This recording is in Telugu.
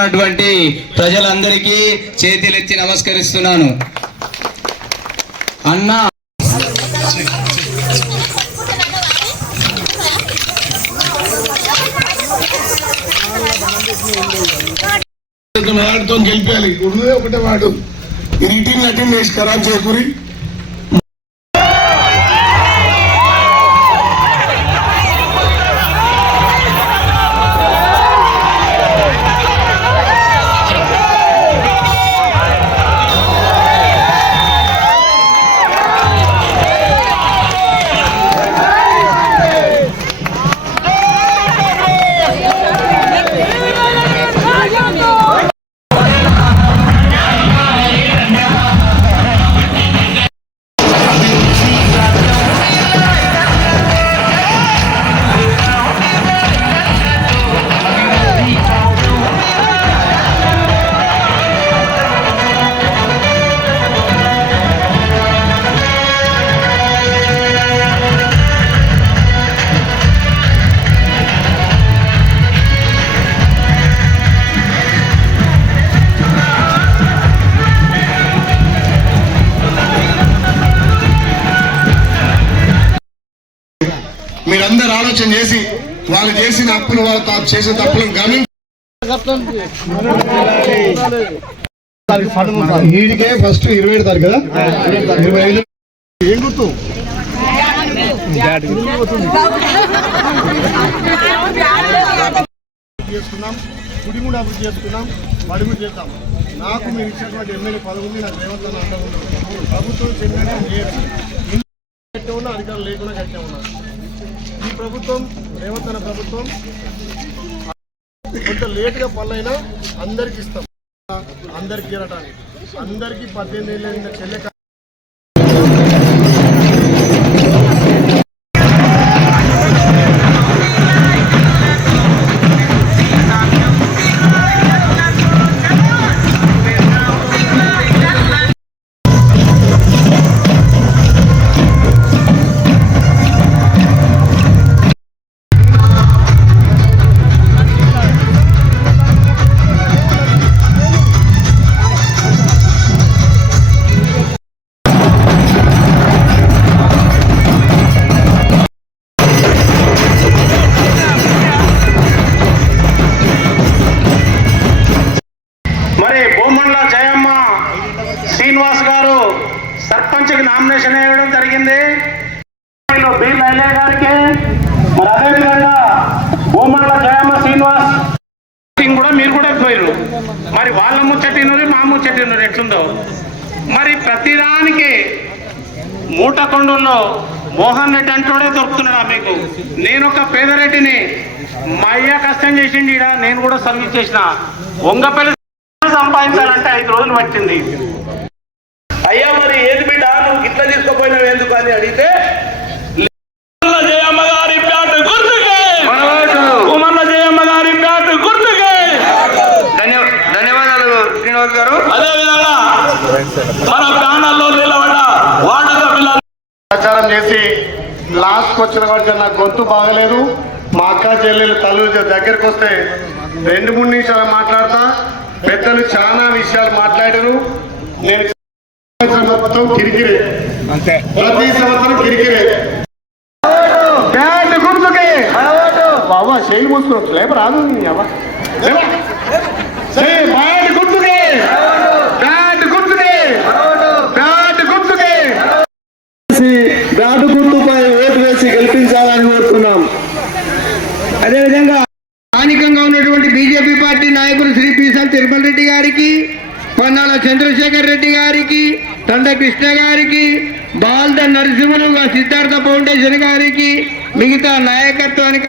ఉన్నటువంటి ప్రజలందరికీ చేతులెత్తి నమస్కరిస్తున్నాను. అన్న గెలిపాలి ఒకటే వాడు రీటింగ్ అటెండ్ చేసి ఖరాబ్ చేయకూరి. మీరందరూ ఆలోచన చేసి వాళ్ళు చేసిన అప్పులు వాళ్ళు చేసిన తప్పులను గమనించి వీడికే ఫస్ట్ 27 తారీఖు కదా 25 ఏం గుర్తు చేసుకున్నాం, గుడి కూడా అభివృద్ధి చేసుకున్నాం, బడి కూడా చేస్తాం. నాకు మీరు ఇచ్చినటువంటి ఎమ్మెల్యే పదవి నాకు రేవంత్ అన్న అంతా ఉన్నాను. ప్రభుత్వం చెందిన కట్టే ఉన్నా అధికారులు లేకుండా కట్టే ఉన్నా. ఈ ప్రభుత్వం రేవంత్ అన్న ప్రభుత్వం కొంత లేటుగా పనులైనా అందరికి ఇస్తాం, అందరికి తీరటానికి. అందరికీ 18 ఏళ్ళ చెల్లె శ్రీనివాస్ గారు సర్పంచ్కి నామినేషన్ వేయడం జరిగింది. బి లైలే గారికి మరి అదేవిధంగా భూమండల జయమ్మ శ్రీనివాస్ కూడా మీరు కూడా పోయారు. మరి వాళ్ళ ముచ్చటినరు మా ముచ్చటినరు ఎట్లుందో మరి ప్రతిదానికి మూటకొండల్లో మోహన్ రెడ్డి అంటూనే దొరుకుతున్నాడా మీకు? నేను ఒక పేదరెడ్డిని, మా అయ్య కష్టం చేసిండి, నేను కూడా సర్వీస్ చేసిన. వంగపల్లి సంపాదించాలంటే 5 రోజులు పట్టింది. అయ్యా మరి ఏది బిడ్డ నువ్వు గిట్ల తీసుకుపోయినావు ఎందుకు అని అడిగితే జయమ్మ గారి ప్యాటు గుర్తుకే, కుమర్ల జయమ్మ గారి ప్యాటు గుర్తుకే. ధన్యవాదాలు శ్రీనివాస్ గారు. అదేవిధంగా మన ప్రాణాల్లో నిలబడ్డ వార్డు పిల్లలు ప్రచారం చేసి లాస్ట్కి వచ్చిన వాడికి నాకు గొంతు బాగలేదు, మా అక్క చెల్లెలు తల్లు దగ్గరికి వస్తే 2-3 నిమిషాలు మాట్లాడతా. పెద్దలు చాలా విషయాలు మాట్లాడారు. నేను మొత్తం కిరికిరే, ప్రతి సంవత్సరం కిరికిరే. బ్యాట్ గుర్తుకే బాబా శైలి మూసుకోవచ్చు లేబ రాదు. బ్యాట్ గుర్తుకే, బ్యాట్ గుర్తుకే, బ్యాట్ గుర్తుకే. బ్యాట్ గుర్తుపై ఓటు వేసి గెలిపించాలని కోరుతున్నాం. అదేవిధంగా స్థానికంగా ఉన్నటువంటి బీజేపీ పార్టీ నాయకులు శ్రీ పీసల్ తిరుమల రెడ్డి గారికి, పొన్నాల చంద్రశేఖర్ రెడ్డి గారికి, తండ కృష్ణ గారికి, బాల్ద నరసింహులు సిద్ధార్థ ఫౌండేషన్ గారికి, మిగతా నాయకత్వానికి